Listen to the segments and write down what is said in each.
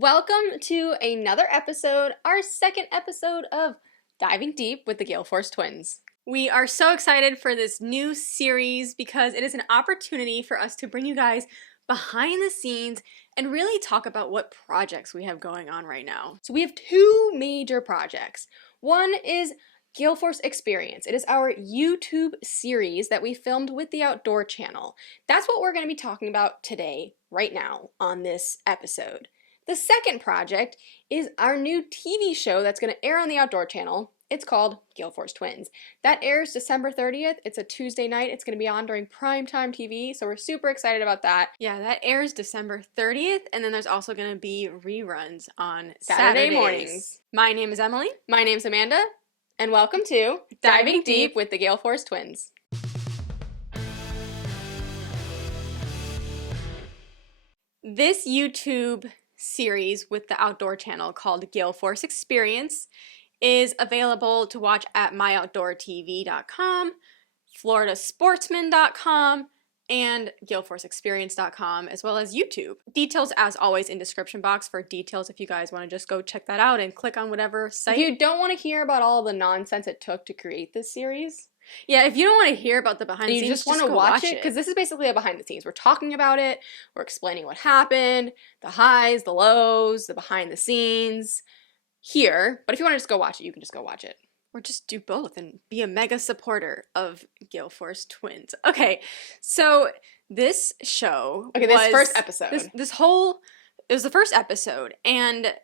Welcome to another episode, our second episode of Diving Deep with the Gale Force Twins. We are so excited for this new series because it is an opportunity for us to bring you guys behind the scenes and really talk about what projects we have going on right now. So we have two major projects. One is Gale Force Experience. It is our YouTube series that we filmed with the Outdoor Channel. That's what we're going to be talking about today, right now, on this episode. The second project is our new TV show that's going to air on the Outdoor Channel. It's called Gale Force Twins. That airs December 30th. It's a Tuesday night. It's going to be on during primetime TV, so we're super excited about that. Yeah, that airs December 30th, and then there's also going to be reruns on Saturday Saturdays. mornings. My name is Emily. My name's Amanda, and welcome to Diving Deep with the Gale Force Twins. This YouTube series with the Outdoor Channel called Gale Force Experience is available to watch at myoutdoortv.com, floridasportsman.com, and galeforceexperience.com, as well as YouTube. Details, as always, in description box for details if you guys want to just go check that out and click on whatever site. If you don't want to hear about all the nonsense it took to create this series, yeah, if you don't want to hear about the behind the and scenes, you just want to go watch it, because this is basically a behind the scenes. We're talking about it, we're explaining what happened, the highs, the lows, the behind the scenes here. But if you want to just go watch it, you can just go watch it. Or just do both and be a mega supporter of Gale Force Twins. Okay, so this show this first episode. It was the first episode, and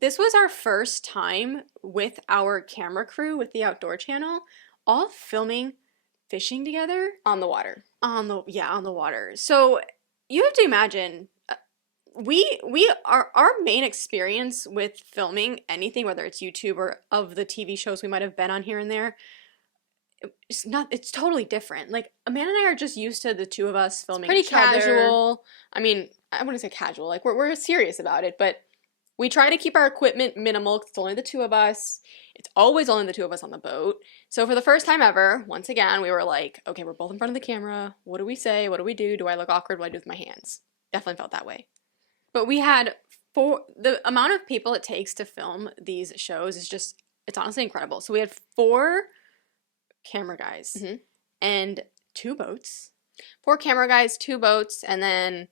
this was our first time with our camera crew with the Outdoor Channel, all filming fishing together. On the water. On the water. So you have to imagine, our main experience with filming anything, whether it's YouTube or of the TV shows we might have been on here and there, it's totally different. Like, Amanda and I are just used to the two of us filming It's pretty each other. casual. I mean, I wouldn't say casual, like we're serious about it, but we try to keep our equipment minimal because it's only the two of us. It's always only the two of us on the boat. So for the first time ever, once again, we were like, okay, we're both in front of the camera. What do we say? What do we do? Do I look awkward? What do I do with my hands? Definitely felt that way. But we had the amount of people it takes to film these shows is just, it's honestly incredible. So we had 4 camera guys and 2 boats. 4 camera guys, 2 boats, and then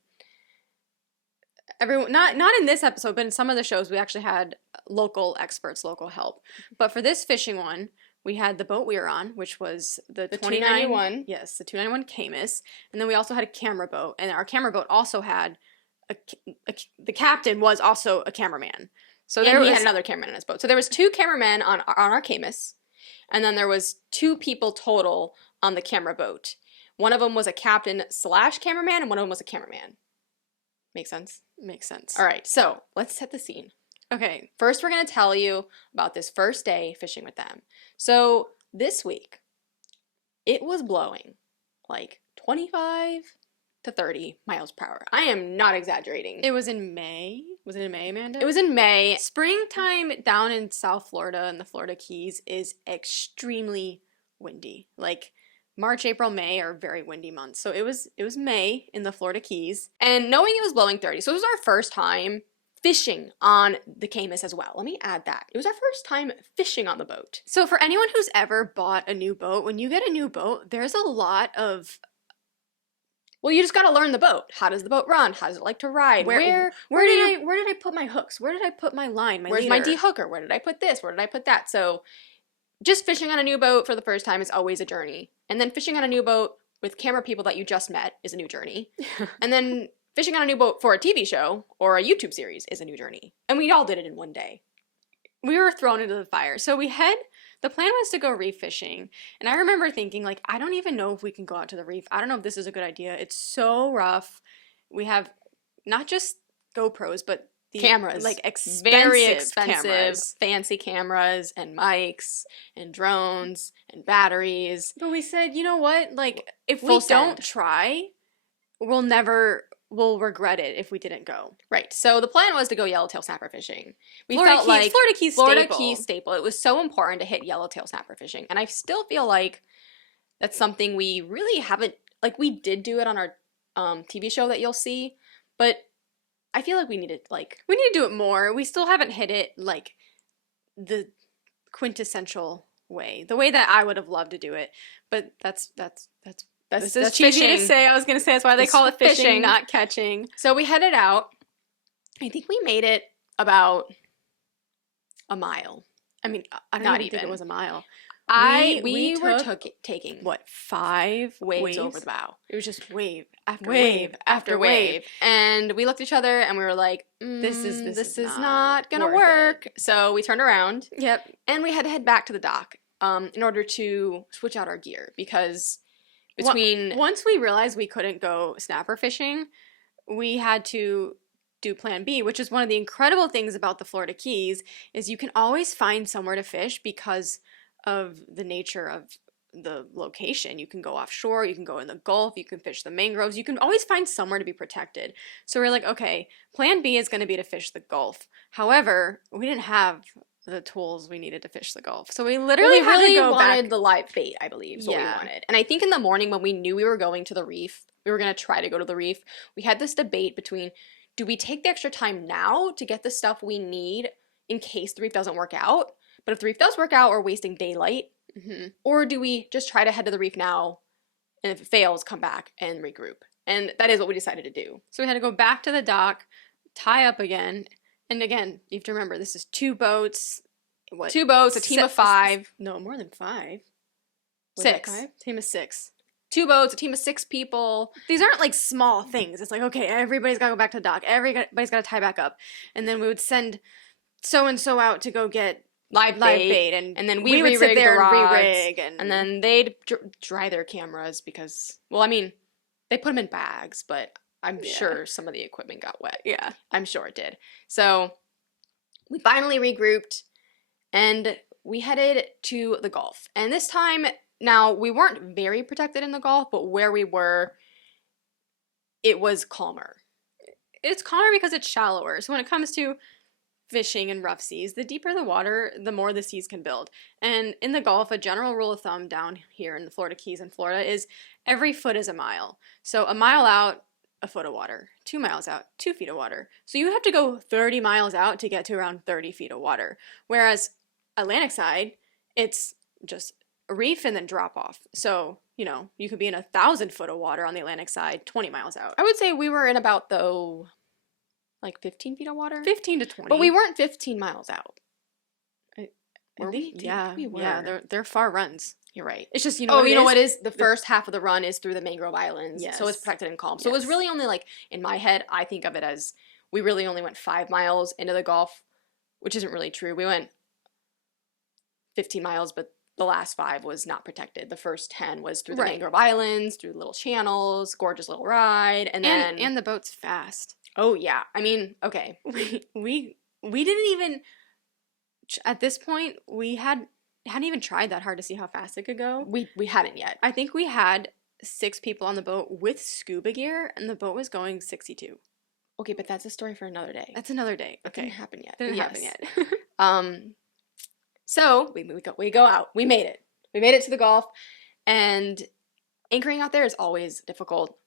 everyone, not in this episode, but in some of the shows we actually had local experts, local help. But for this fishing one, we had the boat we were on, which was the 291. Yes, the 291 Caymas. And then we also had a camera boat, and our camera boat also had the captain was also a cameraman. So he had another cameraman on his boat. So there was 2 cameramen on our Caymas, and then there was 2 people total on the camera boat. One of them was a captain/cameraman, and one of them was a cameraman. Make sense? Makes sense. All right, so let's set the scene. Okay. First, we're going to tell you about this first day fishing with them. So this week, it was blowing like 25 to 30 miles per hour. I am not exaggerating. It was in May. Was it in May, Amanda? It was in May. Springtime down in South Florida and the Florida Keys is extremely windy. Like, March, April, May are very windy months. So it was May in the Florida Keys. And knowing it was blowing 30, so it was our first time fishing on the Caymas as well. Let me add that. It was our first time fishing on the boat. So for anyone who's ever bought a new boat, when you get a new boat, there's a lot of... Well, you just got to learn the boat. How does the boat run? How does it like to ride? Where did I put my hooks? Where did I put my line, my Where's leader? my de-hooker? Where did I put this? Where did I put that? So just fishing on a new boat for the first time is always a journey. And then fishing on a new boat with camera people that you just met is a new journey. And then fishing on a new boat for a TV show or a YouTube series is a new journey. And we all did it in one day. We were thrown into the fire. So the plan was to go reef fishing. And I remember thinking, like, I don't even know if we can go out to the reef. I don't know if this is a good idea. It's so rough. We have not just GoPros, but the cameras. Like, very expensive, cameras. fancy cameras and mics and drones and batteries. But we said, you know what? Like, if Full we don't send. try, we'll regret it if we didn't go. Right. So the plan was to go yellowtail snapper fishing. We Florida felt Keys, like Florida Keys staple. It was so important to hit yellowtail snapper fishing. And I still feel like that's something we really haven't, like, we did do it on our TV show that you'll see, but I feel like we need to like We need to do it more. We still haven't hit it like the quintessential way, the way that I would have loved to do it. But that's this is cheesy to fishing. say. I was gonna say that's why they It's call it fishing, fishing. not catching. So we headed out. I think we made it about a mile. I mean, I don't Not even think even. it was a mile. We were took taking what, 5 waves over the bow. It was just wave after Wave after wave. And we looked at each other and we were like, This is this is not gonna worth work. So we turned around Yep. and we had to head back to the dock in order to switch out our gear because between Once we realized we couldn't go snapper fishing, we had to do plan B, which is one of the incredible things about the Florida Keys is you can always find somewhere to fish because of the nature of the location. You can go offshore, you can go in the Gulf, you can fish the mangroves, you can always find somewhere to be protected. So we're like, okay, plan B is going to be to fish the Gulf. However, we didn't have the tools we needed to fish the Gulf. So we literally we had really to go wanted back. the live bait, I believe, is what we Yeah. wanted. And I think in the morning when we knew we were going to the reef, we were going to try to go to the reef, we had this debate between, do we take the extra time now to get the stuff we need in case the reef doesn't work out? But if the reef does work out, we're wasting daylight. Mhm. Or do we just try to head to the reef now, and if it fails, come back and regroup? And that is what we decided to do. So we had to go back to the dock, tie up again. And again, you have to remember, this is 2 boats. What? 2 boats, a team of 5. No, more than 5. Was 6. it 5? Team of 6. 2 boats, a team of 6 people. These aren't like small things. It's like, okay, everybody's got to go back to the dock. Everybody's got to tie back up. And then we would send so-and-so out to go get Live bait. And then we would re-rig sit there the rods, and re-rig. and then they'd dry their cameras because, well, I mean, they put them in bags, but I'm Yeah. sure some of the equipment got wet. Yeah. I'm sure it did. So we finally regrouped and we headed to the Gulf. And this time, now we weren't very protected in the Gulf, but where we were, it was calmer. It's calmer because it's shallower. So when it comes to fishing in rough seas, the deeper the water, the more the seas can build. And in the Gulf, a general rule of thumb down here in the Florida Keys in Florida is every foot is a mile. So a mile out, a foot of water. 2 miles out, 2 feet of water. So you have to go 30 miles out to get to around 30 feet of water. Whereas Atlantic side, it's just a reef and then drop off. So, you know, you could be in 1,000 foot of water on the Atlantic side, 20 miles out. I would say we were in about, though, like 15 feet of water? 15 to 20. But we weren't 15 miles out. Were we? think Yeah, we were. yeah, they're far runs. You're right. It's just, you know, Oh, you know what is? The first half of the run is through the mangrove islands. Yes. So it's protected and calm. So it was Yes. really only like, in my head, I think of it as we really only went 5 miles into the Gulf, which isn't really true. We went 15 miles, but the last 5 was not protected. The first 10 was through the Right. mangrove islands, through little channels, gorgeous little ride, and then and the boat's fast. oh yeah, I mean, okay, We didn't even at this point hadn't even tried that hard to see how fast it could go. we hadn't yet. I think we had 6 people on the boat with scuba gear, and the boat was going 62. Okay, but that's a story for another day. That's another day. That Okay, didn't happen yet. didn't Yes. happen yet. So we go out. We made it. We made it to the Gulf, and anchoring out there is always difficult,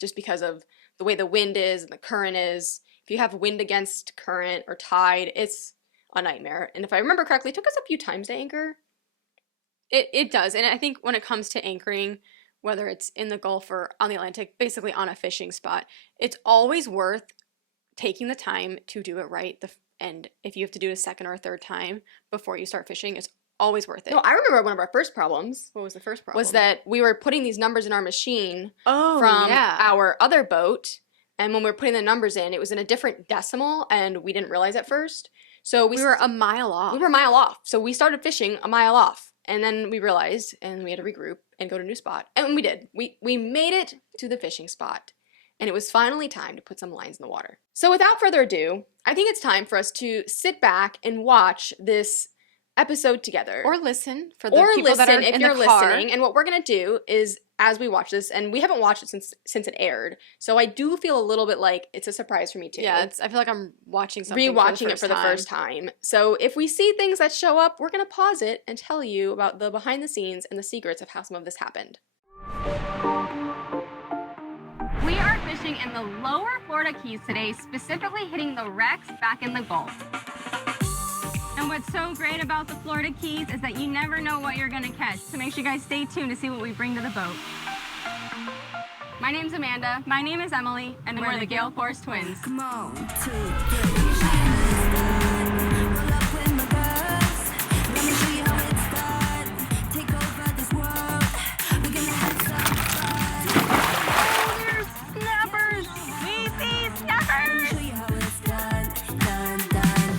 just because of the way the wind is and the current is. If you have wind against current or tide, it's a nightmare. And if I remember correctly, it took us a few times to anchor. It does, and I think when it comes to anchoring, whether it's in the Gulf or on the Atlantic, basically on a fishing spot, it's always worth taking the time to do it right. And if you have to do it a second or a third time before you start fishing, it's always worth it. No, I remember one of our first problems What was the first problem? was that we were putting these numbers in our machine oh, from yeah. our other boat, and when we were putting the numbers in, it was in a different decimal, and we didn't realize at first. So we were a mile off. We were a mile off. So we started fishing a mile off. And then we realized, and we had to regroup and go to a new spot. And we did. We made it to the fishing spot. And it was finally time to put some lines in the water. So without further ado, I think it's time for us to sit back and watch this episode together. Or listen for the people that are if in you're the car. listening. And what we're going to do is, as we watch this, and we haven't watched it since it aired, so I do feel a little bit like it's a surprise for me too. Yeah, I feel like I'm watching something Rewatching it for the first time. So if we see things that show up, we're going to pause it and tell you about the behind the scenes and the secrets of how some of this happened. We are fishing fishing in the lower Florida Keys today, specifically hitting the wrecks back in the Gulf. And what's so great about the Florida Keys is that you never know what you're gonna catch. So make sure you guys stay tuned to see what we bring to the boat. My name's Amanda. My name is Emily. And we're the Gale Force Twins. Come on, 2, 3. Roll up with my girls. Let me show you how it's done. Take over this world. We're gonna have some fun. There's snappers! We see snappers! Show you how it's done, done.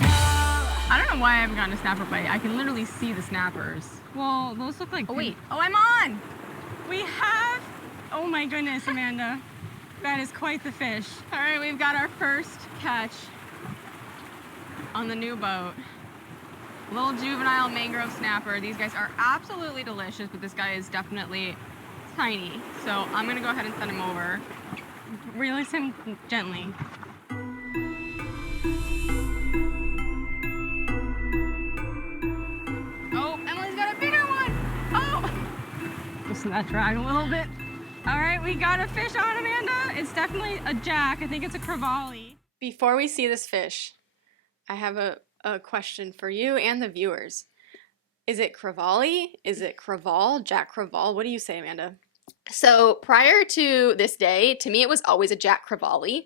I don't know why I haven't gotten a snapper bite. I can literally see the snappers. Well, those look like... Oh, wait. Oh, I'm on! We have... Oh my goodness, Amanda. That is quite the fish. All right, we've got our first catch on the new boat. Little juvenile mangrove snapper. These guys are absolutely delicious, but this guy is definitely tiny. So I'm gonna go ahead and send him over. Release him gently. Oh, Emily's got a bigger one. Oh, listen to that drag a little bit. All right, we got a fish on, Amanda. It's definitely a jack. I think it's a crevalle. Before we see this fish, I have a question for you and the viewers. Is it crevalle? Is it crevalle? Jack crevalle? What do you say, Amanda? So prior to this day, to me it was always a Jack Crevalle.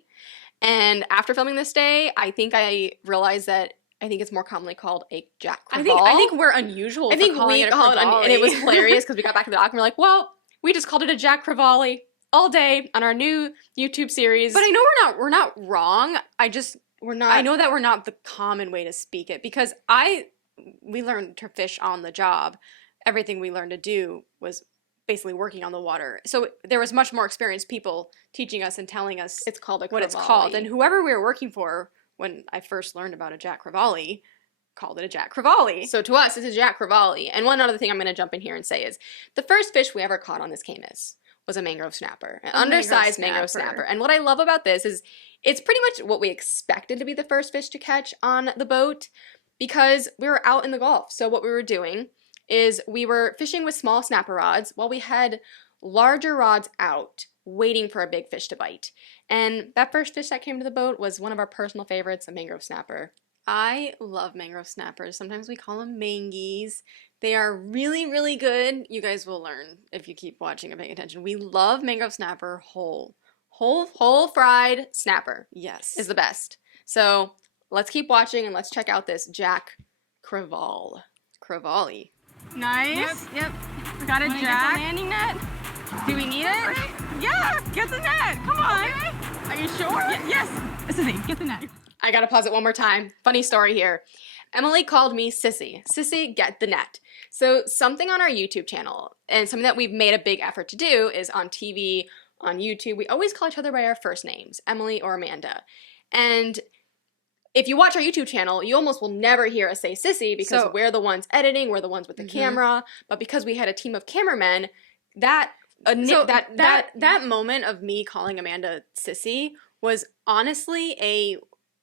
And after filming this day, I think I realized that I think it's more commonly called a Jack Crevalle. I think we're unusual I think for calling we it a call it, crevalle. and it was hilarious because we got back to the dock and we're like, well, we just called it a Jack Crevalle all day on our new YouTube series. But I know we're not wrong. We're not. I know that we're not the common way to speak it because we learned to fish on the job. Everything we learned to do was basically working on the water. So there was much more experienced people teaching us and telling us It's called a what it's Crevalle. called. And whoever we were working for when I first learned about a Jack Crevalle called it a Jack Crevalle. So to us, it's a Jack Crevalle. And one other thing I'm going to jump in here and say is the first fish we ever caught on this Caymas was a mangrove snapper, an undersized mangrove snapper. And what I love about this is it's pretty much what we expected to be the first fish to catch on the boat because we were out in the Gulf. So what we were doing is we were fishing with small snapper rods while we had larger rods out waiting for a big fish to bite. And that first fish that came to the boat was one of our personal favorites, a mangrove snapper. I love mangrove snappers. Sometimes we call them mangies. They are really, really good. You guys will learn if you keep watching and paying attention. We love mangrove snapper whole. Whole fried snapper Yes. is the best. So let's keep watching and let's check out this Jack Crevalle. Crevalle. Nice. Yep. We got a Wanna jack. get the landing net? Do we need it? Yeah, get the net. Come on. Okay. Are you sure? Yes. Sissy, get the net. I gotta pause it one more time. Funny story here. Emily called me Sissy. Sissy, get the net. So something on our YouTube channel, and something that we've made a big effort to do is on TV, on YouTube, we always call each other by our first names, Emily or Amanda. And if you watch our YouTube channel, you almost will never hear us say Sissy because So- we're the ones editing, we're the ones with the camera. But because we had a team of cameramen, that moment of me calling Amanda Sissy was honestly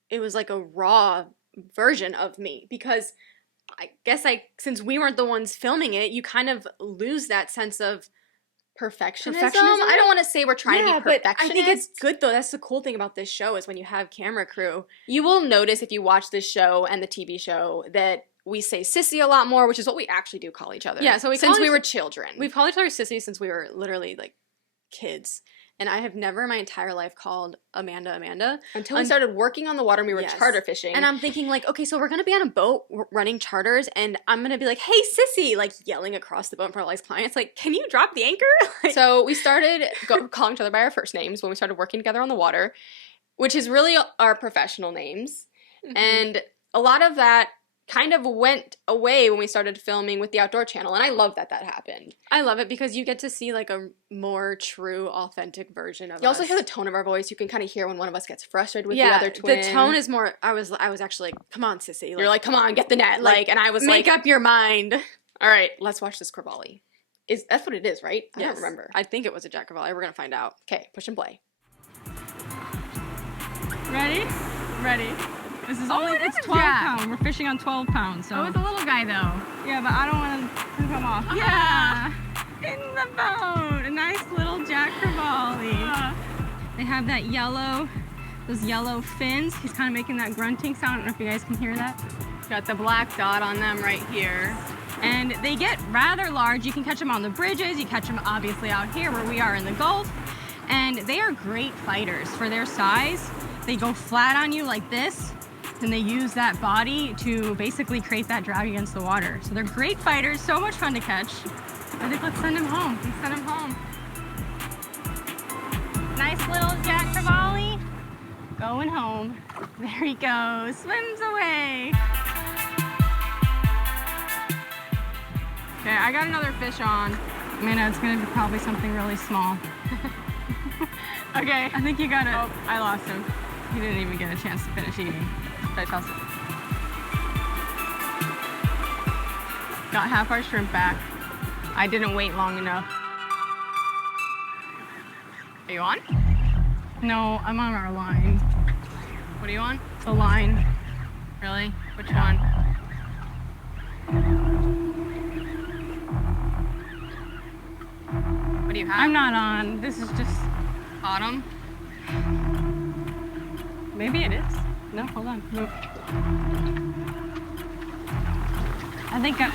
it was like a raw version of me because I guess since we weren't the ones filming it, you kind of lose that sense of perfectionism. Perfectionism? I don't want to say we're trying to be but perfectionists. I think it's good though. That's the cool thing about this show is when you have camera crew. You will notice if you watch this show and the TV show that we say sissy a lot more, which is what we actually do call each other. Yeah, so since we each- were children. We've called each other Sissy since we were literally like kids. And I have never in my entire life called Amanda Amanda. Until we started working on the water and we were Yes. charter fishing. And I'm thinking like, okay, so we're going to be on a boat running charters and I'm going to be like, hey, Sissy, like yelling across the boat in front of all these clients, like, can you drop the anchor? Like, so we started calling each other by our first names when we started working together on the water, which is really our professional names. And a lot of that kind of went away when we started filming with the Outdoor Channel, and I love that happened. I love it because you get to see like a more true, authentic version of You also us. hear the tone of our voice. You can kind of hear when one of us gets frustrated with the other twin. the tone is more. I was actually like, come on, Sissy. You're like, come on, get the net. like, And I was make like, up your mind. all right, let's watch this Crevalle. That's what it is, right? I Yes. don't remember. I think it was a Jack Crevalle. We're gonna find out. Okay, push and play. Ready? Ready. This is only, it is it's a 12 jack. pounds. We're fishing on 12 pounds, so. Oh, it's a little guy though. Yeah, but I don't want to come off. Yeah! In the boat! A nice little Jack Crevalle. They have that yellow, those yellow fins. He's kind of making that grunting sound. I don't know if you guys can hear that. Got the black dot on them right here. And they get rather large. You can catch them on the bridges. You catch them obviously out here where we are in the Gulf. And they are great fighters for their size. They go flat on you like this, and they use that body to basically create that drag against the water. So they're great fighters, so much fun to catch. I think let's send him home. Let's send him home. Nice little Jack Crevalle. Going home. There he goes, swims away. Okay, I got another fish on. Amanda, it's gonna be probably something really small. Okay, I think you got it. Oh, I lost him. He didn't even get a chance to finish eating. Should I toss it? Got half our shrimp back. I didn't wait long enough. Are you on? No, I'm on our line. What are you on? The line. Really? Which one? What do you have? I'm not on. This is just autumn. Maybe it is. No, hold on. Nope. I think Emily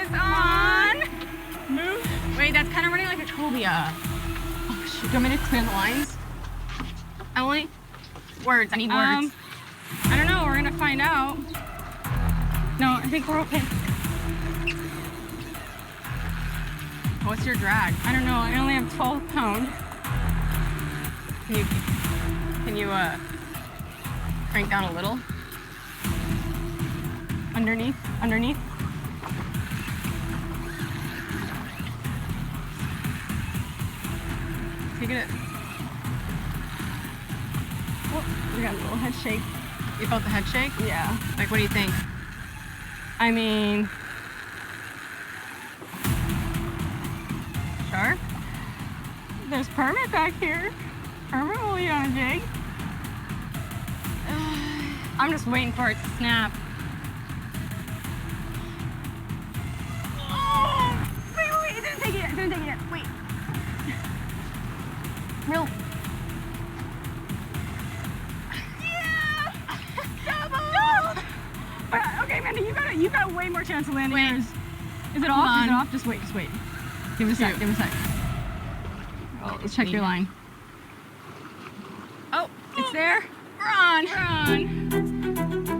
is on. Move. Wait, that's kind of running like a cobia. Oh shoot! Do you want me to clear the lines? Emily? Words. I need words. I don't know. We're gonna find out. No, I think we're okay. What's your drag? I don't know. I only have 12 pounds. Can you crank down a little? Underneath. Take it. Oh, we got a little head shake. You felt the head shake? Yeah. Like, what do you think? I mean, shark? There's Permit back here. Permit will be on a jig. I'm just waiting for it to snap. Oh! Wait, it didn't take it yet. Wait. Real. Yeah! Double! Okay, Amanda, you got way more chance of landing yours. Is it off? Is it off? Just wait. Give it a sec. Oh, let's check your line. Oh, it's there. We're on.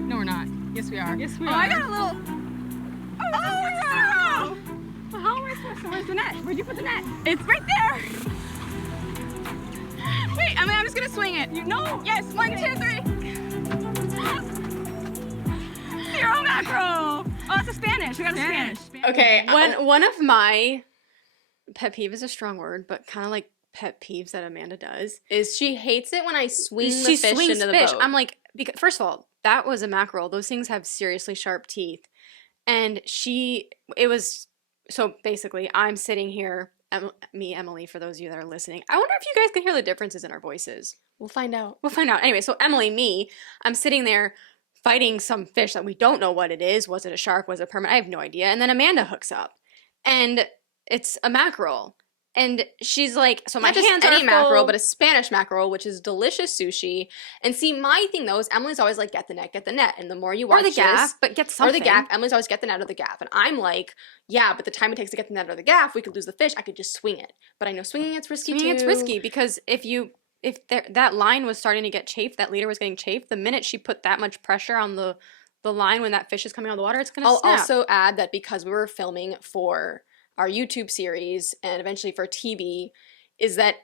No, we're not. Yes, we are. Oh, I got a little. Oh, wow. Well, how am I supposed to? Where's the net? Where'd you put the net? It's right there. Wait, I'm just gonna swing it. You know? Yes. 1, 2, 3. Zero mackerel. Oh, it's a Spanish. We got a Spanish. Okay, One of my pet peeve is a strong word, but kind of like pet peeves that Amanda does is she hates it when I swing the fish into the boat. I'm like, because first of all, that was a mackerel. Those things have seriously sharp teeth. And so basically, I'm sitting here, Emily, for those of you that are listening. I wonder if you guys can hear the differences in our voices. We'll find out. Anyway, so Emily, I'm sitting there fighting some fish that we don't know what it is. Was it a shark? Was it a permit? I have no idea. And then Amanda hooks up. And it's a mackerel. And she's like, so my Not hands just are any mackerel, full. but a Spanish mackerel, which is delicious sushi. And see, my thing though is Emily's always like, get the net. And the more you watch Or the gaff, but get something. Or the gaff. Emily's always get the net or the gaff. And I'm like, yeah, but the time it takes to get the net or the gaff, we could lose the fish. I could just swing it. But I know swinging it's risky too. It's risky because if that line was starting to get chafed, that leader was getting chafed, the minute she put that much pressure on the line when that fish is coming out of the water, it's going to snap. I'll also add that because we were filming for our YouTube series and eventually for TV, is that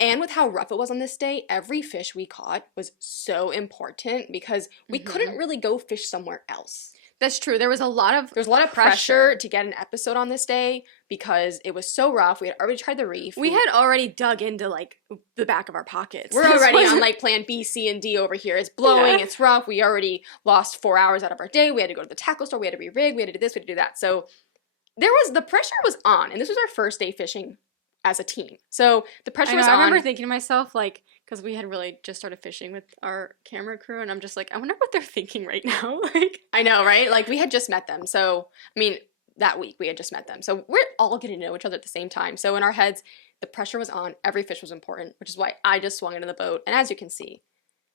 and with how rough it was on this day, every fish we caught was so important because we couldn't really go fish somewhere else. That's true. There was a lot of pressure to get an episode on this day because it was so rough. We had already tried the reef. We had already dug into like the back of our pockets. We're already on like plan B, C, and D over here. It's blowing. Yeah. It's rough. We already lost 4 hours out of our day. We had to go to the tackle store. We had to re-rig. We had to do this. We had to do that. So the pressure was on, and this was our first day fishing as a team. So the pressure was on. I remember thinking to myself, like, because we had really just started fishing with our camera crew, and I'm just like, I wonder what they're thinking right now. Like, I know, right? Like, we had just met them. So, I mean, that week. We had just met them. So we're all getting to know each other at the same time. So in our heads, the pressure was on. Every fish was important, which is why I just swung into the boat. And as you can see,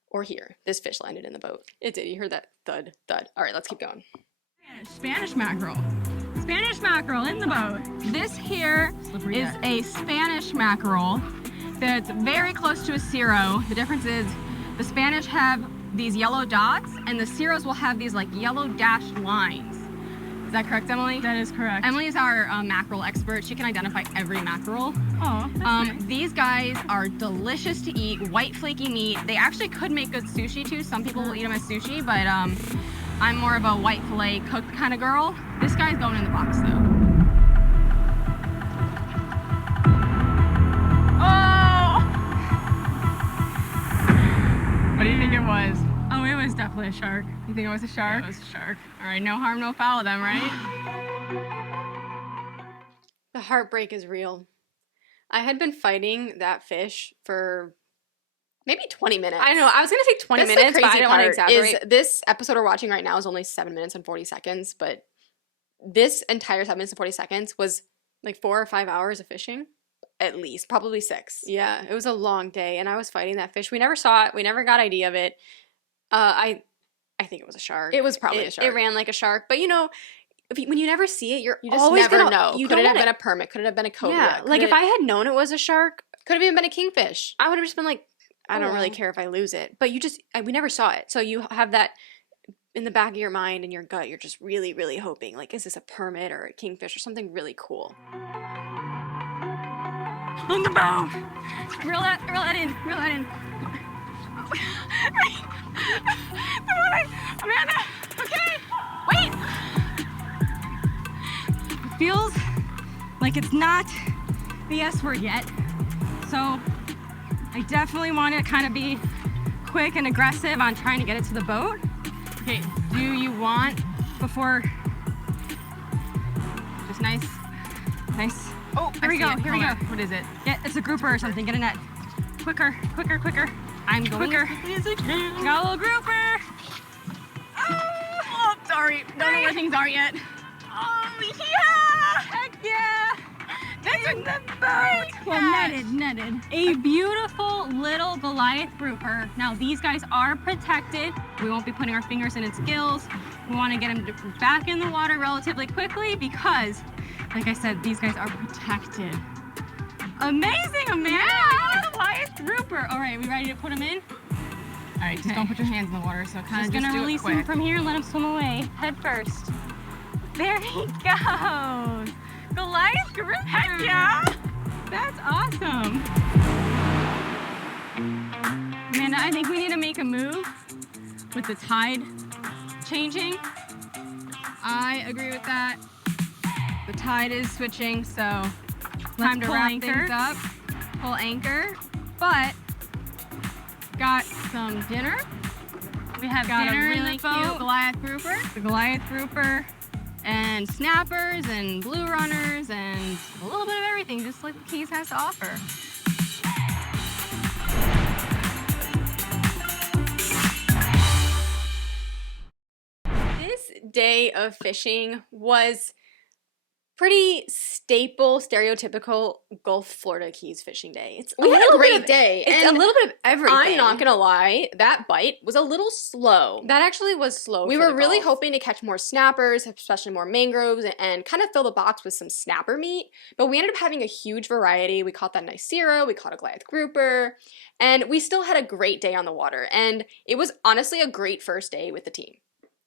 or hear, this fish landed in the boat. It did. You heard that thud, thud. All right, let's keep going. Spanish mackerel. Spanish mackerel in the boat. This here is a Spanish mackerel that's very close to a Cero. The difference is the Spanish have these yellow dots and the Ceros will have these like yellow dashed lines. Is that correct, Emily? That is correct. Emily is our mackerel expert. She can identify every mackerel. Oh, that's nice. These guys are delicious to eat, white flaky meat. They actually could make good sushi too. Some people will eat them as sushi, but I'm more of a white fillet cooked kind of girl. This guy's going in the box though. Oh! What do you think it was? Oh, it was definitely a shark. You think it was a shark? Yeah, it was a shark. All right, no harm, no foul then, right? The heartbreak is real. I had been fighting that fish for Maybe 20 minutes. I don't know. I was gonna say 20 That's minutes, the but I crazy didn't want to part exaggerate. is this episode we're watching right now is only 7 minutes and 40 seconds, but this entire 7 minutes and 40 seconds was Like 4 or 5 hours of fishing. at least probably 6. Yeah, it was a long day, and I was fighting that fish. We never saw it. We never got idea of it. I think it was a shark. It was probably a shark. It ran like a shark, but you know, when you never see it, you're You just always never gonna know. You Could it don't have been wanna- a permit? Could it have been a cobia? Yeah, like if I had known it was a shark, could have even been a kingfish. I would have just been like, I don't really Oh. care if I lose it. But we never saw it, so you have that in the back of your mind and your gut. You're just really, really hoping, like, is this a permit or a kingfish or something really cool? On the boat. Reel that in, reel that in. Amanda, okay. Wait! It feels like it's not the S word yet. So I definitely want to kind of be quick and aggressive on trying to get it to the boat. Okay, do you want before, just nice. Oh, here we go, here we go. What is it? Yeah, it's a grouper or something, get a net. Quicker. I'm going quicker. Please, I can. Got a little grouper. Oh, sorry, don't know where things are yet. Oh, yeah. Heck yeah! It's in the boat. Well, netted. A beautiful little Goliath grouper. Now, these guys are protected. We won't be putting our fingers in its gills. We want to get them back in the water relatively quickly because, like I said, these guys are protected. Amazing, Amanda! Yeah. Goliath grouper. All right, we ready to put them in? All right, just don't put your hands in the water. So kind of just gonna release him from here and let him swim away, head first. There he goes. Goliath grouper. Heck yeah. That's awesome. Amanda, I think we need to make a move with the tide changing. I agree with that. The tide is switching, so time to wrap things up. Pull anchor, but got some dinner. We have got dinner a really cute Goliath grouper. The Goliath grouper. And snappers and blue runners and a little bit of everything, just like the Keys has to offer. This day of fishing was pretty staple, stereotypical Gulf Florida Keys fishing day. We had a great day. It's and a little bit of everything. I'm not gonna lie, that bite was a little slow. That actually was slow. We for were the really Gulf. hoping to catch more snappers, especially more mangroves, and kind of fill the box with some snapper meat. But we ended up having a huge variety. We caught that nice Cero, we caught a Goliath grouper, and we still had a great day on the water. And it was honestly a great first day with the team.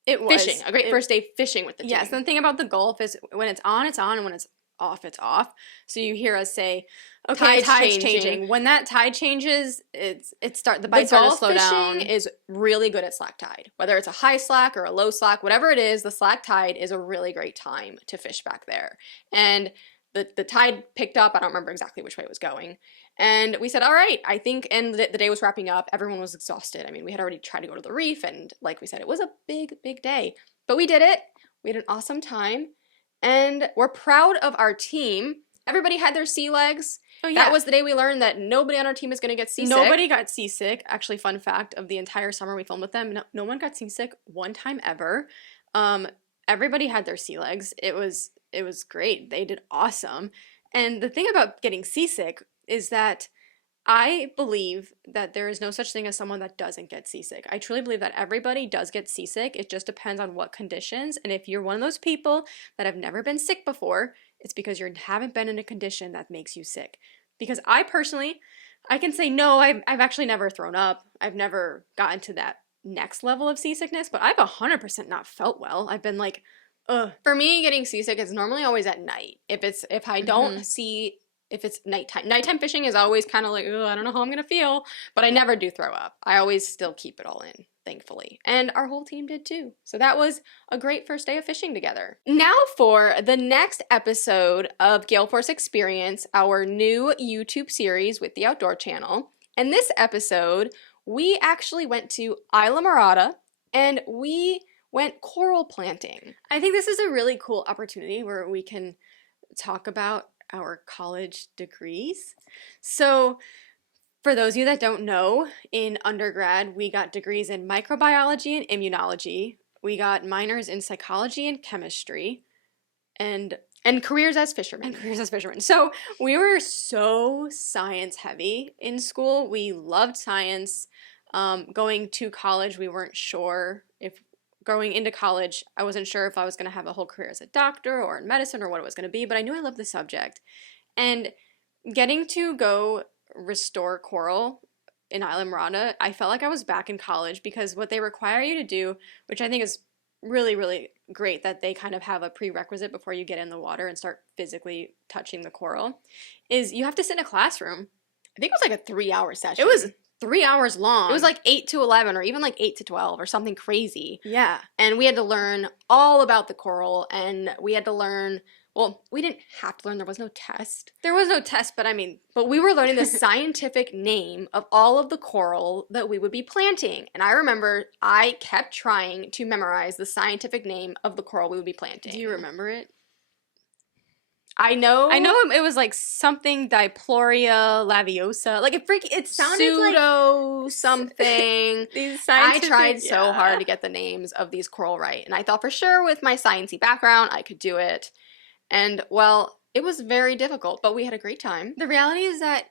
It was Fishing, a great first day fishing with the team. Yes, and the thing about the Gulf is when it's on, and when it's off. So you hear us say, okay, tide's changing. When that tide changes, the bites start to slow down. Fishing is really good at slack tide. Whether it's a high slack or a low slack, whatever it is, the slack tide is a really great time to fish back there. And the tide picked up. I don't remember exactly which way it was going. And we said, all right, I think, and the day was wrapping up. Everyone was exhausted. I mean, we had already tried to go to the reef, and like we said, it was a big, big day. But we did it. We had an awesome time. And we're proud of our team. Everybody had their sea legs. Oh, yeah. That was the day we learned that nobody on our team is going to get seasick. Nobody got seasick. Actually, fun fact of the entire summer we filmed with them, no one got seasick one time ever. Everybody had their sea legs. It was it was great. They did awesome. And the thing about getting seasick is that I believe that there is no such thing as someone that doesn't get seasick. I truly believe that everybody does get seasick. It just depends on what conditions. And if you're one of those people that have never been sick before, it's because you haven't been in a condition that makes you sick. Because I personally, I can say no, I've actually never thrown up. I've never gotten to that next level of seasickness, but I've 100% not felt well. I've been like, ugh. For me, getting seasick is normally always at night. If I don't see, if it's nighttime. Nighttime fishing is always kind of like, oh, I don't know how I'm going to feel, but I never do throw up. I always still keep it all in, thankfully. And our whole team did too. So that was a great first day of fishing together. Now for the next episode of Gale Force Experience, our new YouTube series with the Outdoor Channel. And this episode, we actually went to Islamorada and we went coral planting. I think this is a really cool opportunity where we can talk about our college degrees. So for those of you that don't know, in undergrad, we got degrees in microbiology and immunology. We got minors in psychology and chemistry and careers as fishermen. So we were so science heavy in school. We loved science. Going to college, we weren't sure if going into college, I wasn't sure if I was going to have a whole career as a doctor or in medicine or what it was going to be, but I knew I loved the subject. And getting to go restore coral in Islamorada, I felt like I was back in college because what they require you to do, which I think is really, really great that they kind of have a prerequisite before you get in the water and start physically touching the coral, is you have to sit in a classroom. I think it was like a 3-hour session. It was 3 hours long. It was like 8 to 11 or even like 8 to 12 or something crazy. Yeah. And we had to learn all about the coral and we had to learn, well, we didn't have to learn, there was no test. There was no test, but I mean, but we were learning the scientific name of all of the coral that we would be planting. And I remember I kept trying to memorize the scientific name of the coral we would be planting. do you remember it? I know it was like something Diploria laviosa. Like it sounded like pseudo something. these I scientific, tried so hard to get the names of these coral right, and I thought for sure with my sciencey background I could do it. And well, it was very difficult, but we had a great time. The reality is that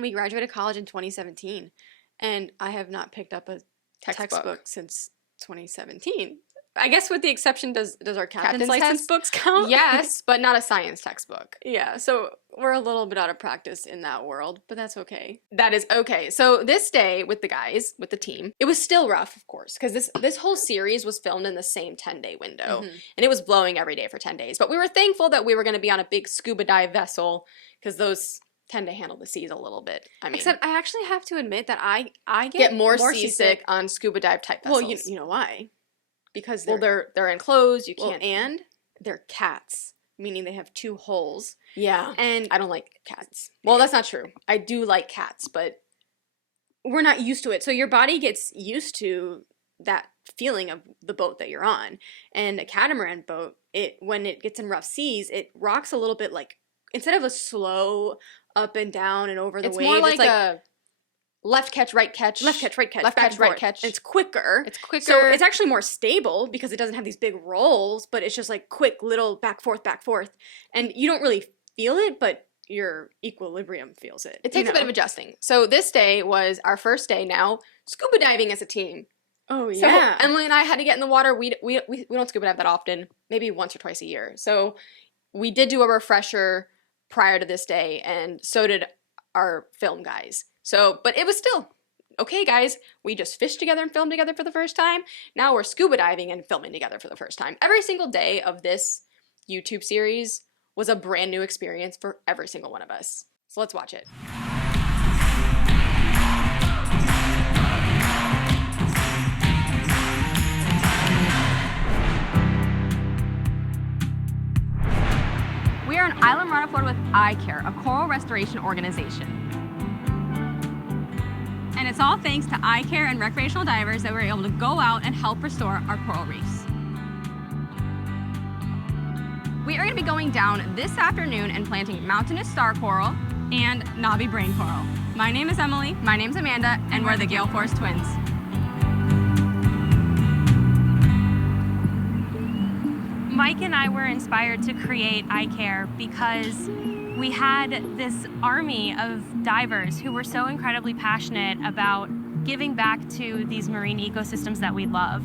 we graduated college in 2017, and I have not picked up a textbook since 2017. I guess with the exception, does our captain's license test? books count? Yes, but not a science textbook. Yeah, so we're a little bit out of practice in that world, but that's okay. That is okay. So this day with the guys, with the team, it was still rough, of course, because this whole series was filmed in the same 10-day window, and it was blowing every day for 10 days. But we were thankful that we were going to be on a big scuba dive vessel, because those tend to handle the seas a little bit. I mean, except I actually have to admit that I get more seasick on scuba dive type vessels. Well, you know why? Because they're enclosed, you can't. And they're cats, meaning they have 2 holes. Yeah, and I don't like cats. Well, that's not true. I do like cats, but we're not used to it. So your body gets used to that feeling of the boat that you're on. And a catamaran boat, when it gets in rough seas, it rocks a little bit like, instead of a slow up and down and over the it's waves, more like it's like a left catch, right catch. Left catch, right catch. Left back catch, and right forth. catch. It's quicker. So it's actually more stable because it doesn't have these big rolls, but it's just like quick little back, forth. And you don't really feel it, but your equilibrium feels it. It takes a bit of adjusting. So this day was our first day now scuba diving as a team. Oh, yeah. So Emily and I had to get in the water. We don't scuba dive that often, maybe once or twice a year. So we did do a refresher prior to this day, and so did our film guys. So, but it was still, okay guys, we just fished together and filmed together for the first time. Now we're scuba diving and filming together for the first time. Every single day of this YouTube series was a brand new experience for every single one of us. So let's watch it. We are in Islamorada, Florida with ICARE, a coral restoration organization. And it's all thanks to ICARE and recreational divers that we're able to go out and help restore our coral reefs. We are going to be going down this afternoon and planting mountainous star coral and knobby brain coral. My name is Emily. My name's Amanda, and we're the Gale Force twins. Mike and I were inspired to create ICARE because we had this army of divers who were so incredibly passionate about giving back to these marine ecosystems that we love.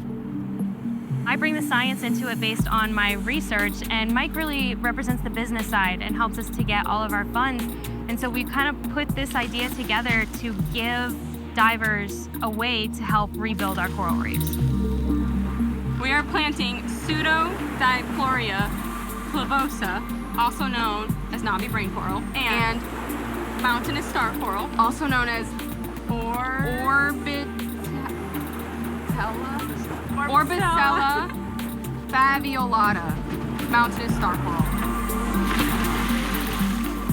I bring the science into it based on my research, and Mike really represents the business side and helps us to get all of our funds. And so we kind of put this idea together to give divers a way to help rebuild our coral reefs. We are planting Pseudodiploria clavosa, also known as knobby brain coral, and mountainous star coral, also known as Orbicella faviolata, mountainous star coral.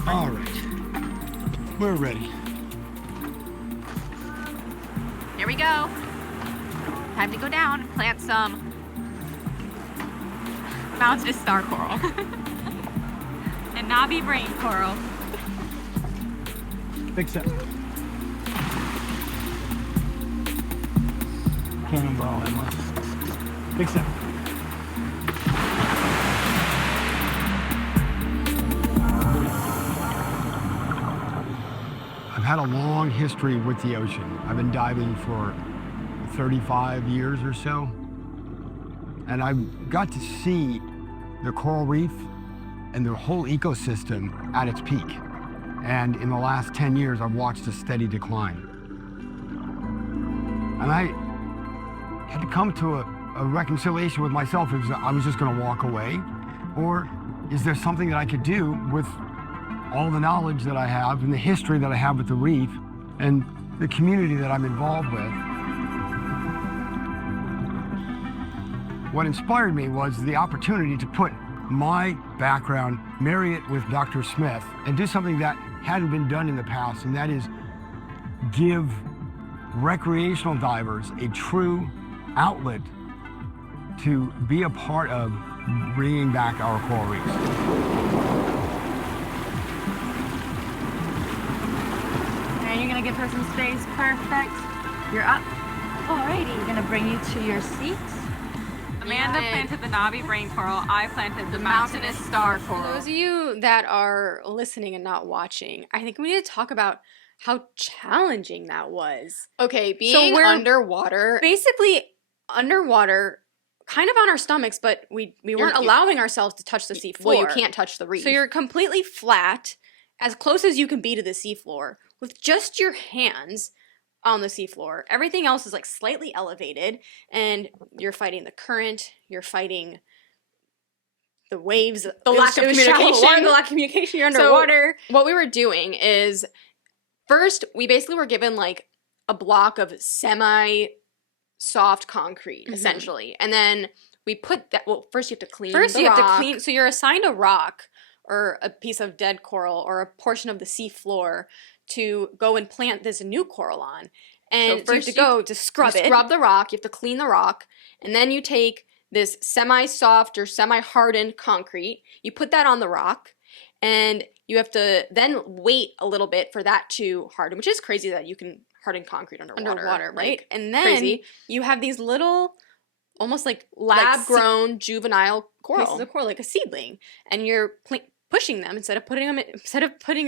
All right, we're ready. Here we go. Time to go down and plant some mountainous star coral and knobby brain coral. Big step. Cannonball, Emma. Big step. I've had a long history with the ocean. I've been diving for 35 years or so. And I got to see the coral reef and the whole ecosystem at its peak. And in the last 10 years, I've watched a steady decline. And I had to come to a reconciliation with myself. If I was just gonna walk away, or is there something that I could do with all the knowledge that I have and the history that I have with the reef and the community that I'm involved with. What inspired me was the opportunity to put my background, marry it with Dr. Smith, and do something that hadn't been done in the past, and that is give recreational divers a true outlet to be a part of bringing back our coral reefs. And you're gonna give her some space. Perfect. You're up. Alrighty, we're gonna bring you to your seats. Amanda planted the knobby brain coral. I planted the mountainous star For coral. those of you that are listening and not watching, I think we need to talk about how challenging that was. Okay, being we're underwater. Basically, underwater, kind of on our stomachs, but we weren't allowing ourselves to touch the seafloor. Well, you can't touch the reef. So you're completely flat, as close as you can be to the seafloor, with just your hands on the seafloor. Everything else is like slightly elevated, and you're fighting the current, you're fighting the waves, The lack of communication. the lack of communication, you're So, underwater. what we were doing is, first, we basically were given like a block of semi-soft concrete, essentially. And then we put that, well, first you have to clean First, the you have to rock. clean. So you're assigned a rock or a piece of dead coral or a portion of the sea floor to go and plant this new coral on. And so you have to go to scrub it. Scrub the rock, you have to clean the rock, and then you take this semi-soft or semi-hardened concrete, you put that on the rock, and you have to then wait a little bit for that to harden, which is crazy that you can harden concrete underwater. Right? Like, And then crazy. you have these little, almost like Lab-grown juvenile coral. pieces of coral, like a seedling, and you're pushing them instead of putting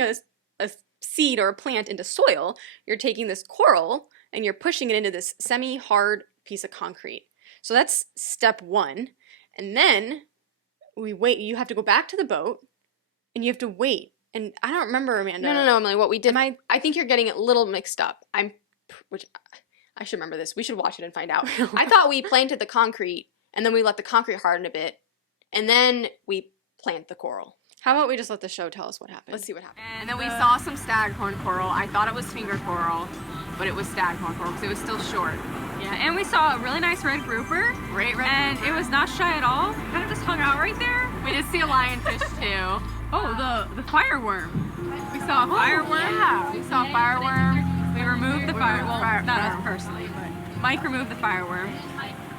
a seed or a plant into soil. You're taking this coral and you're pushing it into this semi-hard piece of concrete. So that's step one, and then we wait. You have to go back to the boat, and you have to wait. And I don't remember, Amanda. No, Emily. What we did, I think you're getting it a little mixed up. Which I should remember this. We should watch it and find out. I thought we planted the concrete, and then we let the concrete harden a bit, and then we plant the coral. How about we just let the show tell us what happened? Let's see what happened. And then we saw some staghorn coral. I thought it was finger coral, but it was staghorn coral because it was still short. Yeah, and we saw a really nice red grouper. Great red And grouper. it was not shy at all. Kind of just hung out right there. We did see a lionfish too. Oh, the fireworm. We saw a fireworm. Yeah, we saw a fireworm. We removed the fireworm. Well, not us personally, but Mike removed the fireworm.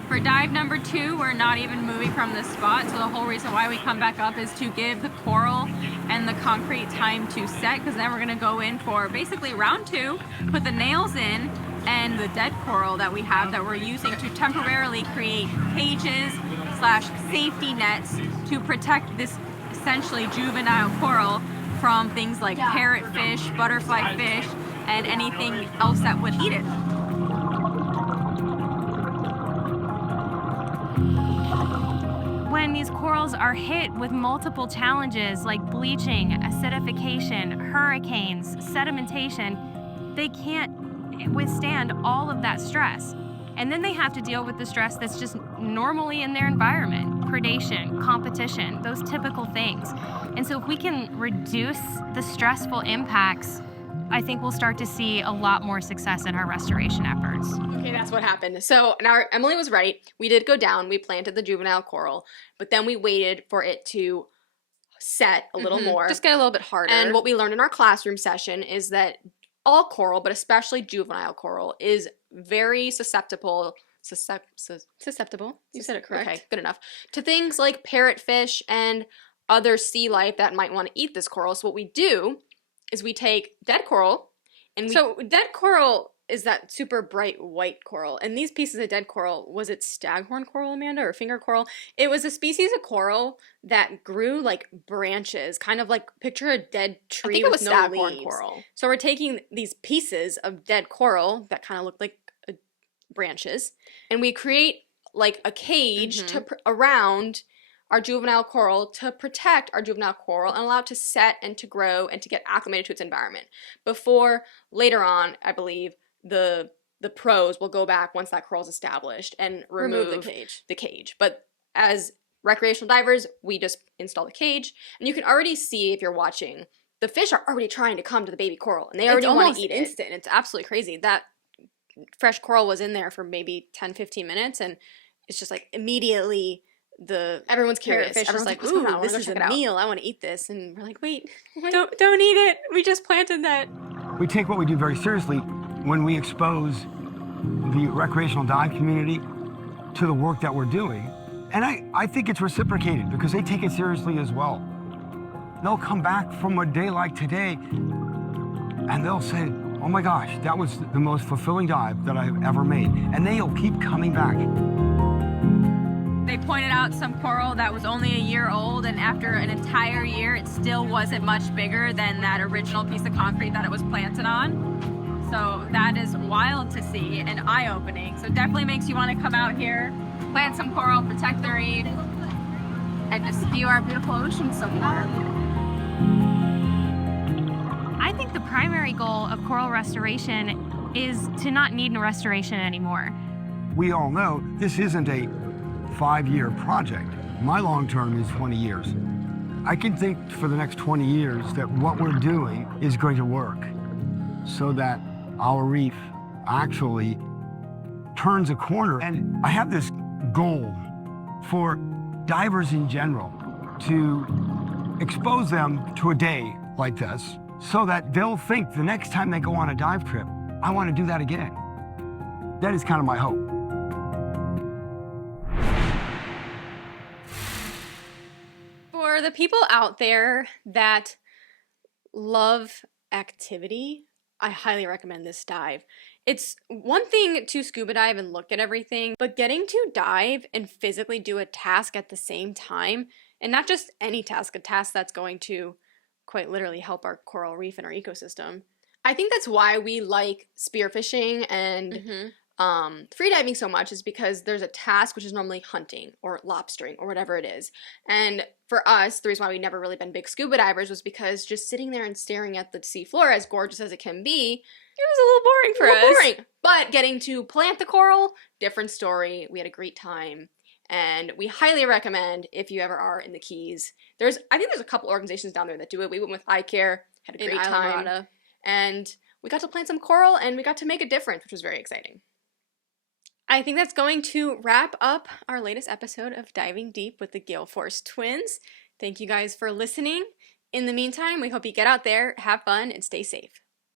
For dive number 2, we're not even moving from this spot, so the whole reason why we come back up is to give the coral and the concrete time to set, because then we're going to go in for basically round 2, put the nails in, and the dead coral that we have that we're using to temporarily create cages / safety nets to protect this essentially juvenile coral from things like parrotfish, butterfly fish, and anything else that would eat it. When these corals are hit with multiple challenges like bleaching, acidification, hurricanes, sedimentation, they can't withstand all of that stress. And then they have to deal with the stress that's just normally in their environment, predation, competition, those typical things. And so if we can reduce the stressful impacts, I think we'll start to see a lot more success in our restoration efforts. Okay, that's what happened. So now Emily was right. We did go down. We planted the juvenile coral, but then we waited for it to set a little more. Just get a little bit harder. And what we learned in our classroom session is that all coral, but especially juvenile coral, is very susceptible. Susceptible. You said it correct. Okay, good enough. To things like parrotfish and other sea life that might want to eat this coral. So what we do is we take dead coral and we... So dead coral is that super bright white coral. And these pieces of dead coral, was it staghorn coral, Amanda, or finger coral? It was a species of coral that grew like branches, kind of like picture a dead tree I think it was with no staghorn leaves. coral. So we're taking these pieces of dead coral that kind of look like branches, And we create like a cage around our juvenile coral to protect our juvenile coral and allow it to set and to grow and to get acclimated to its environment. Before later on, I believe, the pros will go back once that coral is established and remove the cage. But as recreational divers, we just install the cage, and you can already see, if you're watching, the fish are already trying to come to the baby coral, and they already want to eat it. It's instant. It's absolutely crazy. That fresh coral was in there for maybe 10-15 minutes, and it's just like immediately Everyone's curious. Parrotfish Everyone's is like, "What's going on? I ooh, wanna this go is check a it out." meal. I want to eat this. And we're like, wait, don't eat it. We just planted that. We take what we do very seriously when we expose the recreational dive community to the work that we're doing. And I think it's reciprocated because they take it seriously as well. They'll come back from a day like today and they'll say, oh my gosh, that was the most fulfilling dive that I've ever made. And they'll keep coming back. They pointed out some coral that was only a year old, and after an entire year, it still wasn't much bigger than that original piece of concrete that it was planted on. So that is wild to see and eye-opening. So definitely makes you want to come out here, plant some coral, protect the reef, and just view our beautiful ocean some more. I think the primary goal of coral restoration is to not need a restoration anymore. We all know this isn't a 5-year project. My long term is 20 years. I can think for the next 20 years that what we're doing is going to work so that our reef actually turns a corner. And I have this goal for divers in general to expose them to a day like this so that they'll think the next time they go on a dive trip, I want to do that again. That is kind of my hope. For the people out there that love activity, I highly recommend this dive. It's one thing to scuba dive and look at everything, but getting to dive and physically do a task at the same time, and not just any task, a task that's going to quite literally help our coral reef and our ecosystem. I think that's why we like spearfishing and freediving so much, is because there's a task which is normally hunting or lobstering or whatever it is. And for us, the reason why we've never really been big scuba divers was because just sitting there and staring at the sea floor, as gorgeous as it can be, It was a little boring for us. boring. But getting to plant the coral, different story. We had a great time. And we highly recommend, if you ever are in the Keys. I think there's a couple organizations down there that do it. We went with ICARE, had a great time. Islamorada. And we got to plant some coral and we got to make a difference, which was very exciting. I think that's going to wrap up our latest episode of Diving Deep with the Gale Force Twins. Thank you guys for listening. In the meantime, we hope you get out there, have fun, and stay safe.